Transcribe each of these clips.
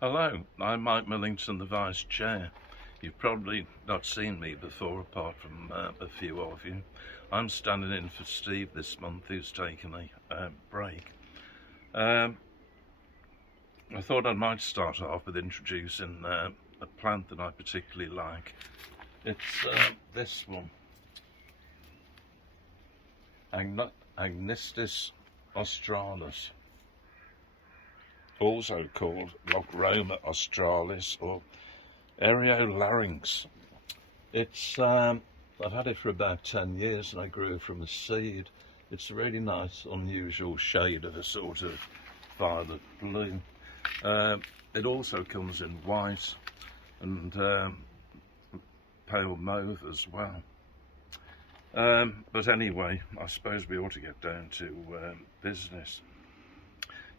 Hello, I'm Mike Millington, the Vice Chair. You've probably not seen me before, apart from a few of you. I'm standing in for Steve this month, who's taken a break. I thought I might start off with introducing a plant that I particularly like. It's this one, Agnistis australis, also called Lochroma australis or Areolarynx. It's I've had it for about 10 years and I grew it from a seed. It's a really nice, unusual shade of a sort of violet blue. It also comes in white and pale mauve as well. But anyway, I suppose we ought to get down to business.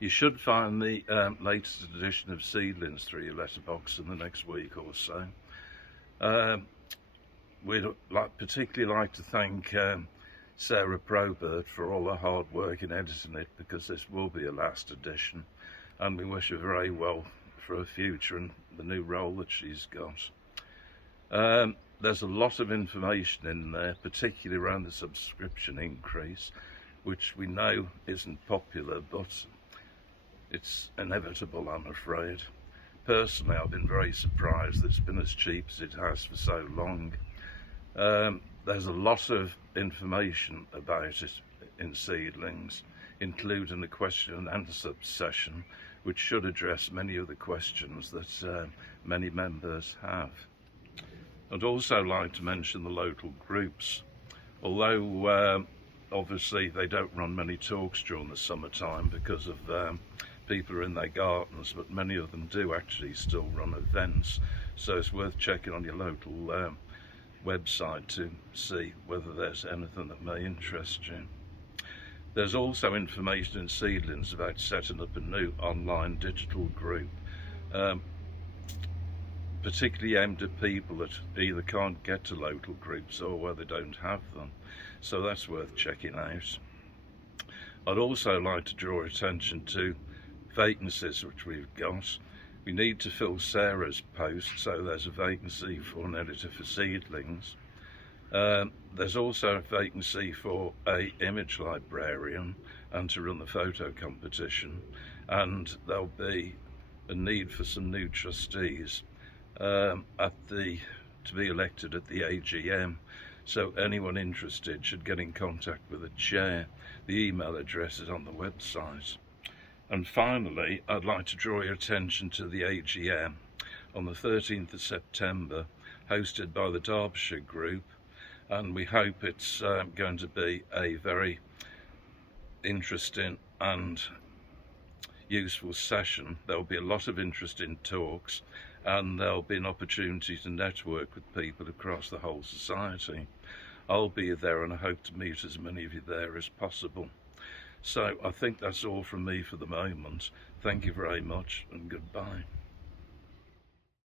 You should find the latest edition of Seedlings through your letterbox in the next week or so. We'd particularly like to thank Sarah Probert for all her hard work in editing it, because this will be a last edition, and we wish her very well for her future and the new role that she's got. There's a lot of information in there, particularly around the subscription increase, which we know isn't popular, but it's inevitable, I'm afraid. Personally, I've been very surprised that it's been as cheap as it has for so long. There's a lot of information about it in Seedlings, including a question and answer session, which should address many of the questions that many members have. I'd also like to mention the local groups. Although obviously they don't run many talks during the summertime because of people are in their gardens, but many of them do actually still run events, so it's worth checking on your local website to see whether there's anything that may interest you. There's also information in Seedlings about setting up a new online digital group, particularly aimed at people that either can't get to local groups or where they don't have them, so that's worth checking out. I'd also like to draw attention to vacancies which we've got. We need to fill Sarah's post, so there's a vacancy for an editor for Seedlings. There's also a vacancy for an image librarian and to run the photo competition, and there'll be a need for some new trustees to be elected at the AGM, so anyone interested should get in contact with the chair. The email address is on the website. And finally, I'd like to draw your attention to the AGM on the 13th of September, hosted by the Derbyshire group, and we hope it's going to be a very interesting and useful session. There'll be a lot of interesting talks, and there'll be an opportunity to network with people across the whole society. I'll be there, and I hope to meet as many of you there as possible. So I think that's all from me for the moment. Thank you very much, and goodbye.